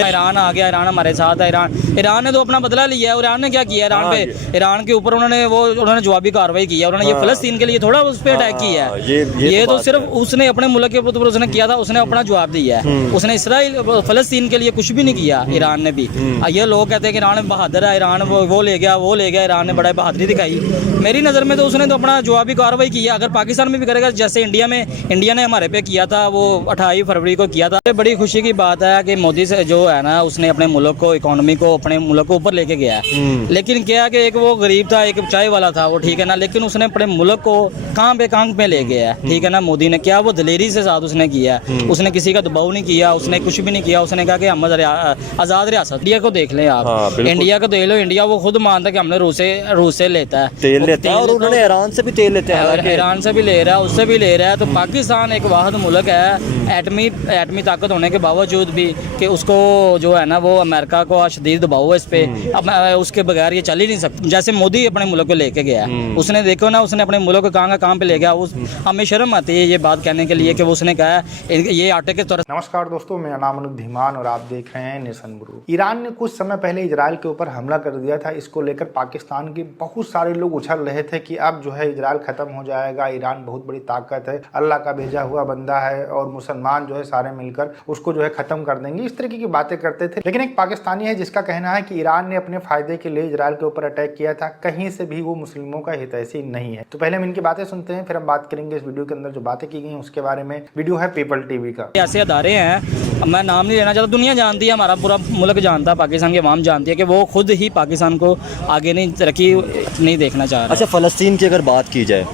Iran आ गया, Iran हमारे साथ है। ईरान ने तो अपना बदला लिया है। ईरान ने क्या किया ईरान पे, ईरान के ऊपर उन्होंने जवाबी कार्रवाई की है। उन्होंने ये फ़लस्तीन के लिए थोड़ा उस पर अटैक किया है। ये तो सिर्फ उसने अपने मुल्क के ऊपर उसने किया था, उसने अपना जवाब दिया है। उसने इसराइल फ़लस्तीन के लिए कुछ भी नहीं किया ईरान ने भी। ये लोग कहते हैं कि ईरान बहादुर है, ईरान वो ले गया, ईरान ने बड़ा बहादुरी दिखाई। मेरी नज़र में तो उसने तो अपना जवाबी कार्रवाई की है। अगर पाकिस्तान में भी करेगा, जैसे इंडिया ने हमारे पे किया था, वो 28 फरवरी को किया था। बड़ी खुशी की बात है कि मोदी से जो है ना, उसने अपने मुल्क को, इकोनॉमी को, अपने मुल्क को ऊपर लेके गया है। लेकिन क्या कि एक वो गरीब था, एक चाय वाला था वो, ठीक है ना, लेकिन उसने अपने मुल्क को कांग पे ले गया है, ठीक है ना। मोदी ने क्या वो दिलेरी से साथ उसने किया है। उसने किसी का दबाव नहीं किया, उसने कुछ भी नहीं किया। उसने कहा कि हम आज़ाद रियासत। इंडिया को देख लें आप, इंडिया को देख लो। इंडिया वो खुद मानता है कि हमने रूस से लेता है तेल लेता है, और उन्होंने ईरान से भी तेल लेते हैं, ईरान से भी ले रहा है, उससे भी ले रहा है। तो पाकिस्तान एक वाहिद मुल्क है एटमी ताकत होने के बावजूद भी, कि उसको जो है ना, वो अमेरिका को शदीद दबाव है इस पे। अब उसके बगैर ये चल ही नहीं सकता। जैसे मोदी अपने मुल्क को लेके गया, उसने देखो ना, उसने अपने मुल्क को कहाँ पे ले गया। हमें शर्म आती है ये बात कहने के लिए कि वो उसने कहा ये आटे के तौर। नमस्कार दोस्तों, मेरा नाम अनुप धीमान और आप देख रहे हैं नेशन गुरु। ईरान ने कुछ समय पहले इजराइल के ऊपर हमला कर दिया था। इसको लेकर पाकिस्तान के बहुत सारे लोग उछल रहे थे कि अब जो है इजराइल खत्म हो जाएगा, ईरान बहुत बड़ी ताकत है, अल्लाह का भेजा हुआ बंदा है और मुसलमान जो है सारे मिलकर उसको जो है खत्म कर देंगे, इस तरीके की बातें करते थे। लेकिन एक पाकिस्तानी है जिसका कहना है कि ईरान ने अपने फायदे के लिए इजराइल के ऊपर अटैक किया था, कहीं से भी वो मुस्लिमों का हितैषी नहीं है। तो पहले हम इनकी बातें सुनते हैं, फिर हम बात करेंगे इस वीडियो के अंदर जो बातें की गई उसके बारे में। वीडियो है पीपल टीवी का। ऐसे अदारे हैं, मैं नाम नहीं लेना चाहता, दुनिया जानती है, हमारा पूरा मुल्क जानता है, पाकिस्तान की आवाम जानती है कि वो खुद ही पाकिस्तान को आगे नहीं तरक्की नहीं देखना चाह रहा। अच्छा, फ़लस्तीन की अगर बात की जाए,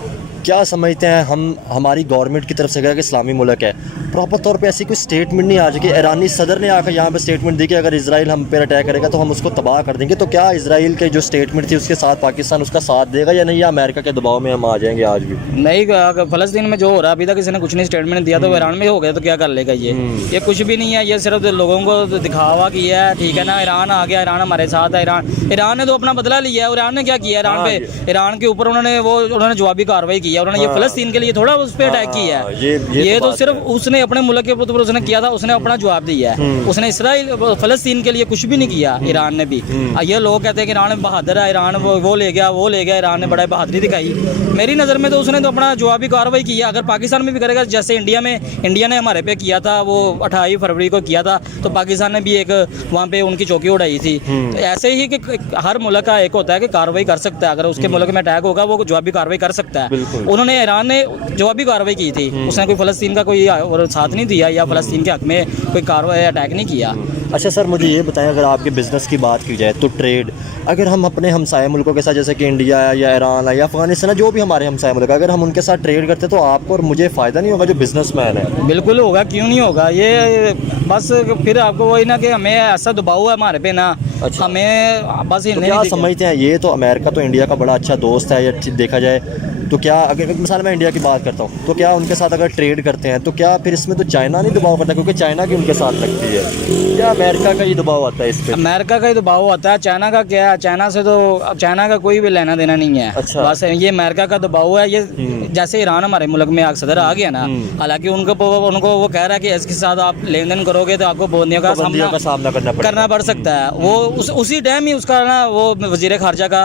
क्या समझते हैं हम, हमारी गवर्नमेंट की तरफ से अगर इस्लामी मुल्क है, प्रॉपर तौर पे ऐसी कोई स्टेटमेंट नहीं आ चुकी। ईरानी सदर ने आकर यहाँ पे स्टेटमेंट दी कि अगर इजराइल हम पे अटैक करेगा तो हम उसको तबाह कर देंगे। तो क्या इजराइल के जो स्टेटमेंट थी उसके साथ पाकिस्तान उसका साथ देगा या नहीं, या अमेरिका के दबाव में हम आ जाएंगे आज भी? नहीं, फ़लस्तीन में जो हो रहा है अभी तक किसी ने कुछ नहीं स्टेटमेंट दिया, तो ईरान में हो गया तो क्या कर लेगा ये कुछ भी नहीं है। ये सिर्फ लोगों को दिखावा किया है, ठीक है ना। ईरान आ गया, ईरान हमारे साथ है। ईरान ने तो अपना बदला लिया है। ईरान ने क्या किया ईरान पे, ईरान के ऊपर उन्होंने जवाबी कार्रवाई की है। उन्होंने ये फ़लस्तीन के लिए थोड़ा उस पर अटैक किया है। ये तो सिर्फ उसने अपने मुल्क के ऊपर उसने किया था, उसने अपना जवाब दिया है। उसने इसराइल फ़लस्तीन के लिए कुछ भी नहीं किया ईरान ने भी। ये लोग कहते हैं कि ईरान बहादुर है, ईरान वो ले गया, ईरान ने बड़ा बहादुरी दिखाई। मेरी नज़र में तो उसने तो अपना जवाबी कार्रवाई की है। अगर पाकिस्तान में भी करेगा, जैसे इंडिया ने हमारे पे किया था, वो 28 फरवरी को किया था, तो पाकिस्तान ने भी एक वहाँ पे उनकी चौकी उड़ाई थी। तो ऐसे ही कि हर मुल्क का एक होता है कि कार्रवाई कर सकता है, अगर उसके मुल्क में अटैक होगा वो जवाबी कार्रवाई कर सकता है। उन्होंने ईरान ने जवाबी कार्रवाई की थी, उसने कोई फ़लस्तीन का कोई साथ नहीं दिया या फ़लस्तीन के हक में कोई कार्रवाई अटैक नहीं किया। अच्छा सर, मुझे ये बताएं, अगर आपके बिज़नेस की बात की जाए तो ट्रेड, अगर हम अपने हमसाय मुल्कों के साथ, जैसे कि इंडिया है या ईरान है या अफगानिस्तान है, जो भी हमारे हमसाय मुल्क, अगर हम उनके साथ ट्रेड करते तो आपको और मुझे फ़ायदा नहीं होगा जो बिजनेसमैन है? बिल्कुल होगा, क्यों नहीं होगा। ये बस फिर आपको वही ना कि हमें ऐसा दबाव है हमारे पे ना। अच्छा, हमें बस तो क्या समझते हैं, ये तो अमेरिका तो इंडिया का बड़ा अच्छा दोस्त है, या देखा जाए तो क्या, अगर मिसाल मैं इंडिया की बात करता हूँ, तो क्या उनके साथ अगर ट्रेड करते हैं तो क्या फिर इसमें तो चाइना नहीं दबाव करता, क्योंकि चाइना की उनके साथ लगती है, या अमेरिका का ही दबाव आता है इस पर? अमेरिका का ही दबाव आता है, चाइना का क्या है, चाइना से तो चाइना का कोई भी लेना देना नहीं है। अच्छा, बस ये अमेरिका का दबाव है। ये जैसे ईरान हमारे मुल्क में सदर आ गया ना, हालांकि उनको वो कह रहा है कि इसके साथ आप लेन देन करोगे तो आपको बंदियों का सामना करना पड़ सकता है। वो उसी टाइम ही उसका ना, वो वज़ीर ख़ारजा का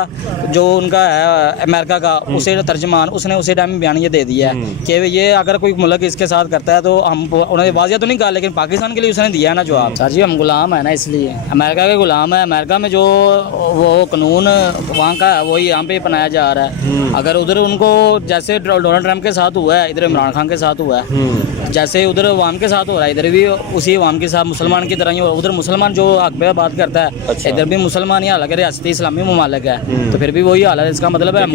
जो उनका है अमेरिका का, उसे तर्जमान, उसने उसी टाइम में बयान ये दे दिया है कि ये अगर कोई मुल्क इसके साथ करता है तो हम, उन्होंने वाज़िया तो नहीं कहा, लेकिन पाकिस्तान के लिए उसने दिया है ना जवाब। सर जी, हम गुलाम है ना, इसलिए अमेरिका के गुलाम है। अमेरिका में जो वो कानून वहाँ का है वही यहाँ पे अपनाया जा रहा है। अगर उधर उनको, जैसे डोनाल्ड ट्रंप के साथ हुआ है, इधर इमरान खान के साथ हुआ है, जैसे उधर अवाम के साथ हो रहा है, इधर भी उसी अवाम के साथ मुसलमान की तरह ही हो। उधर मुसलमान जो हक पे बात करता है, अच्छा, इधर भी मुसलमान ही, हालांकि रियासती इस्लामी ममालिक है, तो फिर भी वही हाल है। इसका मतलब है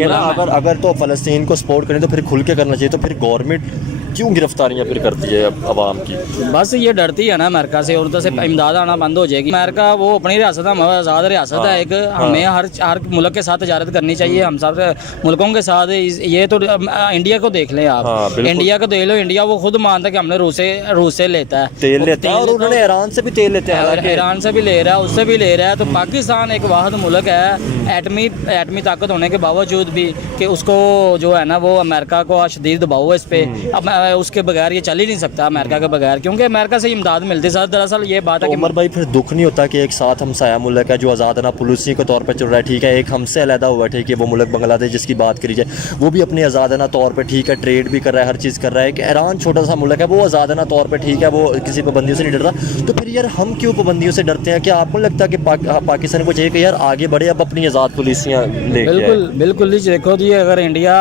अगर तो फ़लस्तीन को सपोर्ट करें तो फिर खुल के करना चाहिए। तो फिर गवर्नमेंट क्यों गिरफ्तारियां फिर करती है अवाम की? बस ये डरती है ना अमेरिका से, और उधर से इमदाद आना बंद हो जाएगी। अमेरिका वो अपनी रियासत है, हमारा आज़ाद रियासत है एक। हमें हर मुल्क के साथ तजारत करनी चाहिए, हम सब मुल्कों के साथ। ये तो इंडिया को देख लें आप, इंडिया को देख लो। इंडिया वो खुद मानता है कि हमने रूस से लेता है, तेल लेता है, और उन्होंने ईरान से भी तेल लेते हैं, ईरान से भी ले रहा है, उससे भी ले रहा है। तो पाकिस्तान एक वाहिद मुल्क है एटमी ताकत होने के बावजूद भी, कि उसको जो है ना, वो अमेरिका को शदीद दबाव है इस पे। अब उसके बगैर ये चल ही नहीं सकता अमेरिका के बगैर, क्योंकि अमेरिका से इमदाद मिलती है। दरअसल ये बात है तो कि उमर भाई फिर दुख नहीं होता कि एक साथ हम साया मुल्क है जो आज़ादाना पॉलिसी के तौर पे चल रहा है, ठीक है, एक हमसे अलहदा हुआ, ठीक है, वो मुल्क बांग्लादेश जिसकी बात करी जाए वो भी अपनी आज़ादाना तौर पे ठीक है ट्रेड भी कर रहा है, हर चीज़ कर रहा है। कि ईरान छोटा सा मुल्क है, वो आज़ादाना तौर पे ठीक है, वो किसी पाबंदियों से नहीं डरता। तो फिर यार हम क्यों पाबंदियों से डरते हैं? क्या आपको लगता है कि पाकिस्तान को चाहिए कि यार आगे बढ़े, अब अपनी आज़ाद पॉलिसियाँ लेके आए? बिल्कुल बिल्कुल जी। देखो जी, अगर इंडिया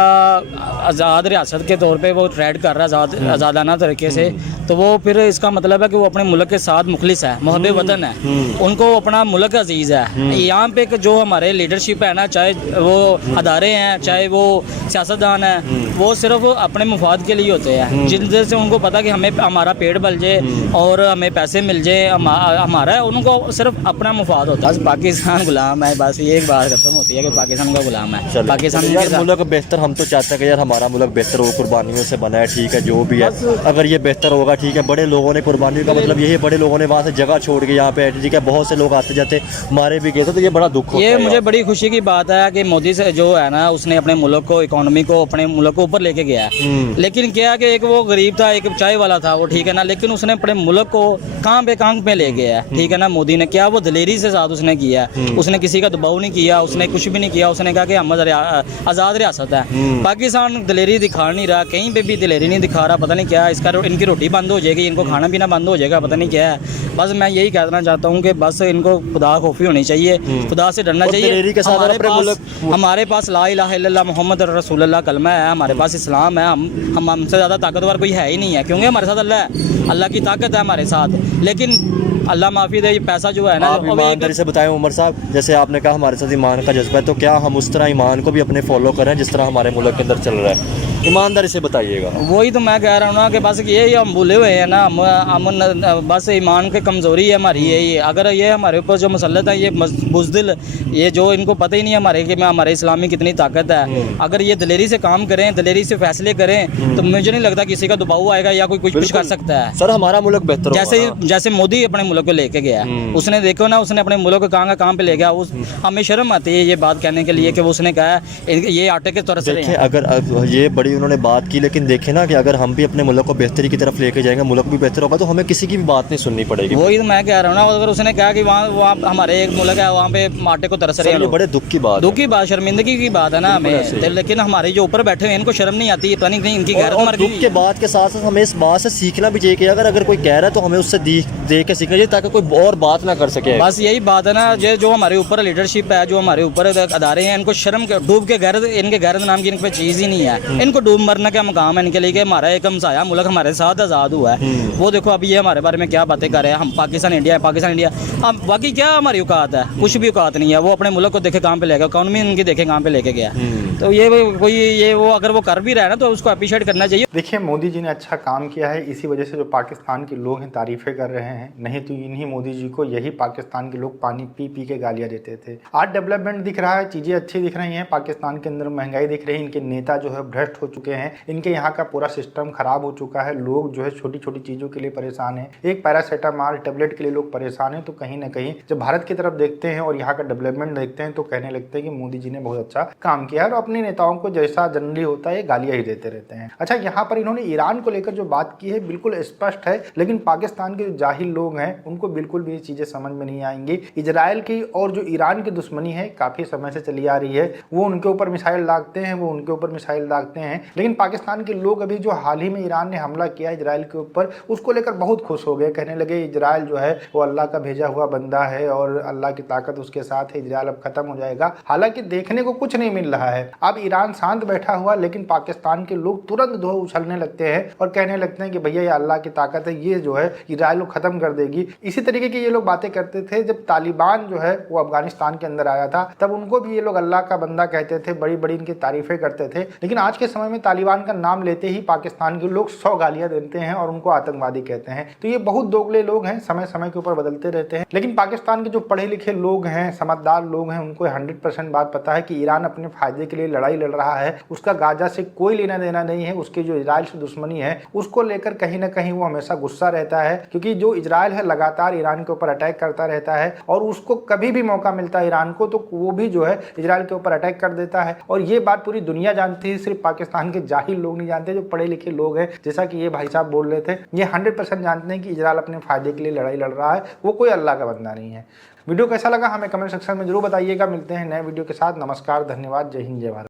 आज़ाद रियासत के तौर पे वो ट्रेड कर रहा है आज़ादाना तरीके से, तो वो फिर इसका मतलब है कि वो अपने मुल्क के साथ मुखलिस है, मुहब्बे वतन है, उनको अपना मुल्क अजीज़ है। यहाँ पे जो हमारे लीडरशिप है ना, चाहे वो अदारे हैं चाहे वो सियासतदान है, वो सिर्फ अपने मुफाद के लिए होते हैं, जिनसे उनको पता कि हमें हमारा पेट बल जाए और हमें पैसे मिल जाए, हमारा उनको सिर्फ अपना मुफाद होता है। बस पाकिस्तान गुलाम है, बस ये एक बात खत्म होती है कि पाकिस्तान का गुलाम है। पाकिस्तान यार मुल्क बेहतर, हम तो चाहते हैं कि यार हमारा मुल्क बेहतर हो, कुर्बानियों से बना है, ठीक है, जो भी है, अगर ये बेहतर होगा, ठीक है, बड़े लोगों ने कुर्बानियों का मतलब यही, बड़े लोगों ने वहाँ से जगह छोड़ के यहाँ पे, ठीक है, बहुत से लोग आते जाते मारे भी गए थे, तो ये बड़ा दुख होता है। ये मुझे बड़ी खुशी की बात है कि मोदी से जो है ना, उसने अपने मुल्क को, इकोनॉमी को, अपने मुल्क को ऊपर लेके गया है। लेकिन क्या कि एक वो गरीब था, एक चाय वाला था, वो ठीक है ना, लेकिन उसने अपने मुल्क को कहाँ पे ले गया है, ठीक है ना। मोदी ने क्या वो दलेरी से साथ उसने किया है, उसने किसी का दबाव नहीं किया, उसने कुछ भी नहीं किया, उसने कहा कि हम आज़ाद रियासत है। पाकिस्तान दलेरी दिखा नहीं रहा, कहीं पे भी दलेरी नहीं दिखा रहा, पता नहीं क्या इसका, इनकी रोटी बंद हो जाएगी, इनको खाना पीना बंद हो जाएगा, पता नहीं क्या है। बस मैं यही कहना चाहता हूँ कि बस इनको खुदा खौफी होनी चाहिए, खुदा से डरना चाहिए। हमारे पास ला इलाहा इल्लल्लाह मुहम्मद रसूलुल्लाह कलमा है, हमारे पास इस्लाम है, हम हमसे ज़्यादा ताकतवर कोई है ही नहीं है, क्योंकि हमारे साथ अल्लाह है, अल्लाह की ताकत है हमारे साथ। लेकिन अल्लाह माफ़ी दे, पैसा जो है ना, आप ईमानदारी से बताएं उमर साहब, जैसे आपने कहा हमारे साथ ईमान का जज्बा है, तो क्या हम उस तरह ईमान को भी अपने फॉलो करें जिस तरह हमारे मुल्क के अंदर चल रहा है? ईमानदारी से बताइएगा। वही तो मैं कह रहा हूँ ना कि बस ये हम भूले हुए हैं ना, हम बस ईमान की कमज़ोरी है हमारी यही है। अगर ये हमारे ऊपर जो मुसल्लत है, ये बुज़दिल, ये जो इनको पता ही नहीं हमारे कि हमारे इस्लामी कितनी ताकत है, अगर ये दलेरी से काम करें, दलेरी से फैसले करें, तो मुझे नहीं लगता किसी का दबाव आएगा या कोई कुछ कर सकता है। सर हमारा मुल्क बेहतर जैसे मोदी अपने मुल्क को लेके गया, उसने देखो ना, उसने अपने मुल्क को कहाँ पे ले गया। हमें शर्म आती है ये बात कहने के लिए कि उसने कहा ये आटे के तरस रहे हैं। अगर ये बड़ी उन्होंने बात की, लेकिन देखें ना कि अगर हम भी अपने मुल्क को बेहतरी की तरफ लेके जाएंगे, मुल्क भी बेहतर होगा, तो हमें किसी की भी बात नहीं सुननी पड़ेगी। वही तो मैं कह रहा हूँ ना, अगर उसने कहा कि वहाँ हमारे एक मुल्क है, वहाँ पे आटे को तरस रहे हैं, बड़े दुख की बात, शर्मिंदगी की बात है ना हमें। लेकिन हमारे जो ऊपर बैठे हैं इनको शर्म नहीं आती, पता नहीं इनकी गैरत मर गई। दुख के बाद के साथ साथ हमें इस बात से सीखना भी चाहिए कि अगर कोई कह रहा है तो हमें उससे देख के सीखना चाहिए, ताकि कोई और बात ना कर सके। बस यही बात है ना, जो हमारे ऊपर लीडरशिप है, जो हमारे ऊपर अदारे हैं, इनको शर्म डूब के गैरत, इनके गैरत नाम की इनके चीज़ ही नहीं है। इनको डूब मरने का मकाम है इनके लिए कि हमारा एक हमसाया मुल्क हमारे साथ आज़ाद हुआ है। वो देखो अभी ये हमारे बारे में क्या बातें कर रहे हैं, हम पाकिस्तान इंडिया है, पाकिस्तान इंडिया, हम बाकी क्या हमारी औकात है? कुछ भी औकात नहीं है। वो अपने मुल्क को देखे कहाँ पे ले गया, इकॉनमी उनकी देखे कहाँ पे लेके गया। तो ये वो अगर वो कर भी रहा है ना, तो उसको अप्रिशिएट करना चाहिए। देखिए मोदी जी ने अच्छा काम किया है, इसी वजह से जो पाकिस्तान के लोग हैं तारीफें कर रहे हैं, नहीं तो इन्हीं मोदी जी को यही पाकिस्तान के लोग पानी पी पी के गालियां देते थे। आज डेवलपमेंट दिख रहा है, चीज़ें अच्छी दिख रही हैं, पाकिस्तान के अंदर महंगाई दिख रही है, इनके नेता जो है भ्रष्ट हो चुके हैं, इनके यहाँ का पूरा सिस्टम खराब हो चुका है, लोग जो है छोटी छोटी चीज़ों के लिए परेशान है, एक पैरासीटामॉल टेबलेट के लिए लोग परेशान हैं। तो कहीं ना कहीं जब भारत की तरफ देखते हैं और यहाँ का डेवलपमेंट देखते हैं तो कहने लगते हैं कि मोदी जी ने बहुत अच्छा काम किया है, और अपने नेताओं को जैसा जनरली होता है गालियां ही देते रहते हैं। अच्छा, यहाँ पर इन्होंने ईरान को लेकर जो बात की है बिल्कुल स्पष्ट है, लेकिन पाकिस्तान के जो जाहिल लोग हैं उनको बिल्कुल भी ये चीजें समझ में नहीं आएंगी। इजराइल की और जो ईरान की दुश्मनी है काफी समय से चली आ रही है, वो उनके ऊपर मिसाइल दागते हैं, वो उनके ऊपर मिसाइल दागते हैं, लेकिन पाकिस्तान के लोग अभी जो हाल ही में ईरान ने हमला किया इजराइल के ऊपर, उसको लेकर बहुत खुश हो गए, कहने लगे इजराइल जो है वो अल्लाह का भेजा हुआ बंदा है और अल्लाह की ताकत उसके साथ है, इजराइल अब खत्म हो जाएगा। हालांकि देखने को कुछ नहीं मिल रहा है, अब ईरान शांत बैठा हुआ, लेकिन पाकिस्तान के लोग तुरंत धो उछलने लगते हैं और कहने लगते हैं कि भैया ये अल्लाह की ताकत है, ये जो है इजराइल को खत्म कर देगी। इसी तरीके की ये लोग बातें करते थे जब तालिबान जो है वो अफगानिस्तान के अंदर आया था, तब उनको भी ये लोग अल्लाह का बंदा कहते थे, बड़ी बड़ी इनकी तारीफें करते थे। लेकिन आज के समय में तालिबान का नाम लेते ही पाकिस्तान के लोग 100 गालियां देते हैं और उनको आतंकवादी कहते हैं। तो ये बहुत दोगले लोग हैं, समय समय के ऊपर बदलते रहते हैं। लेकिन पाकिस्तान के जो पढ़े लिखे लोग हैं, समझदार लोग हैं, उनको 100% बात पता है कि ईरान अपने फायदे के लिए लिए लड़ाई लड़ रहा है उसका गाजा से कोई लेना देना नहीं है, उसकी जो इजराइल से दुश्मनी है उसको लेकर कहीं ना कहीं वो हमेशा गुस्सा रहता है, क्योंकि जो इजराइल है लगातार ईरान के ऊपर अटैक करता रहता है और उसको कभी भी मौका मिलता है ईरान को तो वो भी जो है इजराइल के ऊपर अटैक कर देता है। और ये बात पूरी दुनिया जानती है, सिर्फ पाकिस्तान के जाहिल लोग नहीं जानते, जो पढ़े लिखे लोग हैं, जैसा कि ये भाई साहब बोल रहे थे, ये 100% जानते हैं कि इजराइल अपने फायदे के लिए लड़ाई लड़ रहा है, वो कोई अल्लाह का बंदा नहीं है। वीडियो कैसा लगा हमें कमेंट सेक्शन में जरूर बताइएगा। मिलते हैं नए वीडियो के साथ। नमस्कार, धन्यवाद, जय हिंद, जय भारत।